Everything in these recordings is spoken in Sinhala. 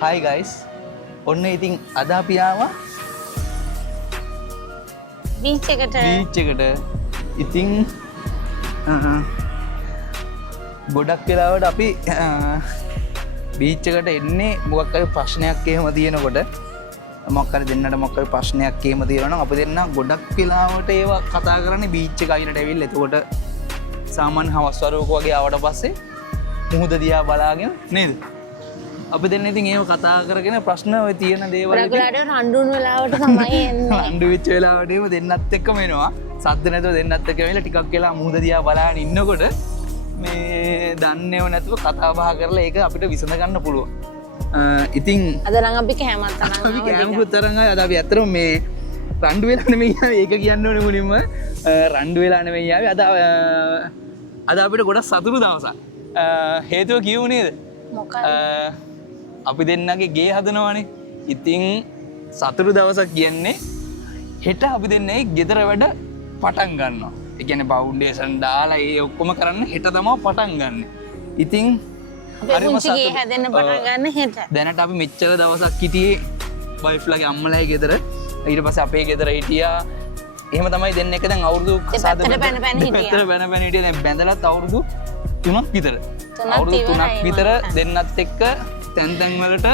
Hi guys. ඔන්න ඉතින් අද අපි ආවා බීච් එකට. ඉතින් ගොඩක් වෙලාවට අපි බීච් එකට එන්නේ මොකක් හරි ප්‍රශ්නයක් එහෙම තියෙනකොට මොකක් හරි දෙන්නට මොකක් හරි ප්‍රශ්නයක් එහෙම තියෙනවා නම් අපි දෙන්න ගොඩක් වෙලාවට ඒවා කතා කරන්නේ බීච් එක අයිනට ඇවිල්ලා. එතකොට සාමාන්‍ය හවස් වරුවක වගේ ආවට පස්සේ මුහුද දිහා බලාගෙන නේද? අපි දෙන්න ඉතින් ඒව කතා කරගෙන ප්‍රශ්න ඔය තියෙන දේවල් රගුලාට රණ්ඩුන් වෙලාවට තමයි එන්නේ. රණ්ඩු වෙච්ච වෙලාවට ඒව දෙන්නත් එක්කම එනවා. සද්ද නැතුව දෙන්නත් එක්ක වෙලා ටිකක් වෙලා මුහුද දිහා බලාගෙන ඉන්නකොට මේ දන්නේව නැතුව කතා බහ කරලා ඒක අපිට විසඳ ගන්න පුළුවන්. ඉතින් අද නම් අපි කැමත් අපි කෑමකුත් තරම් අද අපි ඇත්තටම මේ රණ්ඩු වෙලා නෙමෙයි ආවේ. ඒක කියන්න ඕනේ මුලින්ම. රණ්ඩු වෙලා නෙමෙයි ආවේ. අද අපිට ගොඩක් සතුටු දවසක්. හේතුව කියමු නේද? මොකක්ද? අපි දෙන්නගේ ගේ හදනවානේ. ඉතින් සතුටු දවසක් කියන්නේ හෙට අපි දෙන්නේ ගෙදර වැඩ පටන් ගන්නවා. ඒ කියන්නේ ෆවුන්ඩේෂන් දාලා ඒ ඔක්කොම කරන්න හෙට තමයි පටන් ගන්න. ඉතින් හරිම සතුටුයි. ගේ හැදෙන්න පටන් ගන්න හෙට. දැනට අපි මෙච්චර දවසක් හිටියේ වයිෆ්ලාගේ අම්මලාගේ ගෙදර. ඊට පස්සේ අපේ ගෙදර හිටියා. එහෙම තමයි දෙන්න එක දැන් අවුරුදු දෙපැත්තට පැන පැන හිටියා. දෙපැත්තට පැන පැන හිටියා. දැන් බැඳලත් අවුරුදු 3ක් විතර. අවුරුදු 3ක් විතර දෙන්නත් එක්ක තැන් තැන් වලට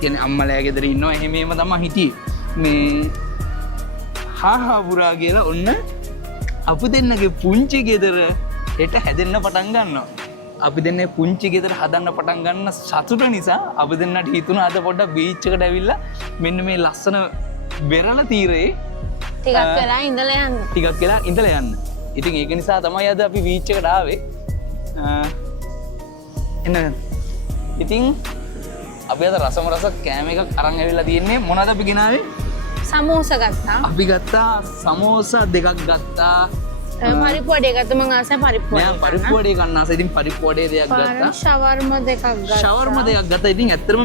කියන්නේ අම්මලා ගෙදර ඉන්නවා. එහෙම තමයි හිටියේ. මේ හාහා පුරා කියලා ඔන්න අපි දෙන්නගේ පුංචි ගෙදර හෙට හැදෙන්න පටන් ගන්නවා. අපි දෙන්නේ පුංචි ගෙදර හදන්න පටන් ගන්න සතුට නිසා අපි දෙන්නට හිතුණා අද පොඩ්ඩක් බීච් එකට ඇවිල්ලා මෙන්න මේ ලස්සන වෙරළ තීරයේ ටිකක් වෙලා ඉඳලා යන්න. ඉතින් ඒක නිසා තමයි අද අපි බීච් එකට ආවේ. ඉතින් අපි අද රසම රස කෑම එකක් අරන් ඇවිල්ලා තියෙන්නේ. මොනවද අපි ගෙනාවේ? සමෝසා ගත්තා. අපි ගත්තා සමෝසා දෙකක් ගත්තා. පරිප්පු වඩේ ගත්තා. මම ආසයි පරිප්පු වඩේ. මම පරිප්පු වඩේ ගන්න ආසයි. ඉතින් පරිප්පු වඩේ දෙකක් ගත්තා. ෂවර්ම දෙකක් ගත්තා. ෂවර්ම දෙකක් ගත්තා. ඉතින් ඇත්තටම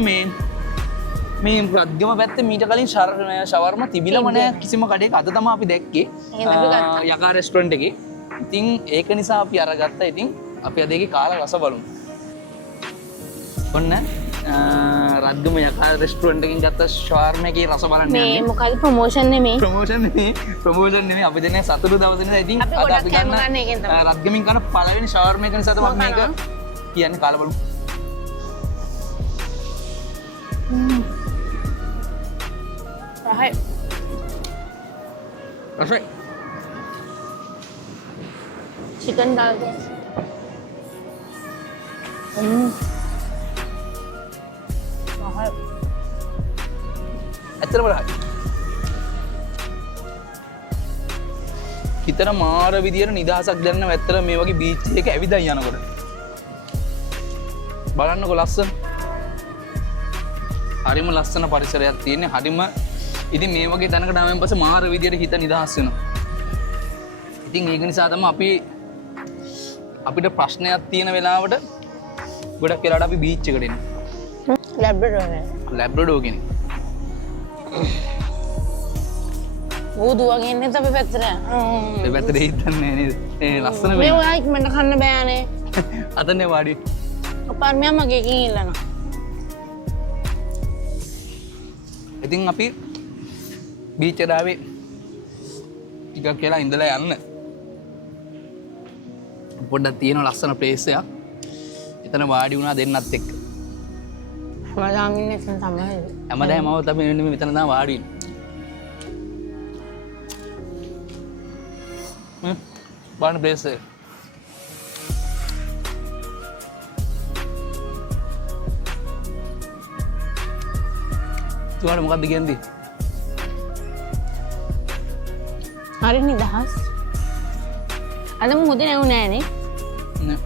මේ රත්ගම පැත්තේ මීට කලින් ෂවර්ම තිබිලම නැහැ කිසිම කඩේක. අද තමයි අපි දැක්කේ. යකා රෙස්ටොරන්ට් එකේ. ඉතින් ඒක නිසා අපි අරගත්තා. ඉතින් අපි අද ඒකේ කාලා රස බලමු. ඔන්න රත්ගම යකා රෙස්ටොරන්ට් එකෙන් ගත්ත ෂවර්ම එකේ රස බලන්න යන්නේ. මේ මොකද ප්‍රොමෝෂන් නෙමෙයි. ප්‍රොමෝෂන් නෙමෙයි. අපි දෙන්නේ සතුටු දවසේ නේද? ඉතින් අද අපි ගන්න රත්ගමින් කරන පළවෙනි ෂවර්ම එක නිසා තමයි මේක කියන්නේ. කාලා බලමු. Right. चिकन डाल दे. ඇත්තටම රහයි. හිතට මාර විදියට නිදහසක් දැනෙනවා ඇත්තට මේ වගේ බීච් එක ඇවිදන් යනකොට. බලන්නකො ලස්සන. හරිම ලස්සන පරිසරයක් තියෙන්නේ. හරිම ඉතින් මේ වගේ තැනකට ආවෙන් පස්සේ මාර විදියට හිත නිදහස් වෙනවා. ඉතින් ඒක නිසා තමයි අපිට ප්‍රශ්නයක් තියෙන වෙලාවට ගොඩක් වෙලාවට අපි බීච් එකට එන්නේ. ලැබ්‍රඩෝර් කෙනෙක්. දුවගෙන එන්නේ අපි පැත්තට. ඒ පැත්තට හිටන්නේ නේද? ඒ ලස්සන වෙන්නේ. මේ ඔයා ඉක්මනට කන්න බෑනේ. අතනේ වාඩි. ඔපාර්මියා මගේ එකකින් ඉල්ලනවා. ඉතින් අපි බීච් එකට ආවේ ටිකක් කියලා ඉඳලා යන්න. පොඩ්ඩක් තියෙන ලස්සන ප්ලේස් එකක්. එතන වාඩි වුණා දෙන්නත් එක්ක. හැමදාම ඉන්නේ එතන තමයි. හැමදාම આવත් අපි මෙන්න මෙතන තමයි වාඩි වෙන්නේ. බලන්න ප්ලේස් එක. තුවාල මොකක්ද කියන්නේ? හරි නිදහස්. අද මුහුදේ නැවු නෑනේ. නෑ.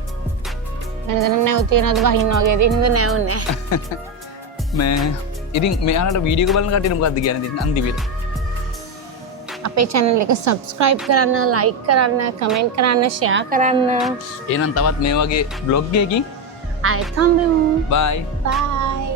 වෙනදට නැව් තියනවද වහින්න වගේ තියෙනද නැව් නෑ. ඉතින් මෙයාලට වීඩියෝ බලන කට්ටියට මොකක්ද කියන්නේ අන්තිමට? අපේ channel එක subscribe කරන්න, like කරන්න, comment කරන්න, share කරන්න. එහෙනම් තවත් මේ වගේ vlog එකකින් ආයෙත් හම්බෙමු. bye. Bye.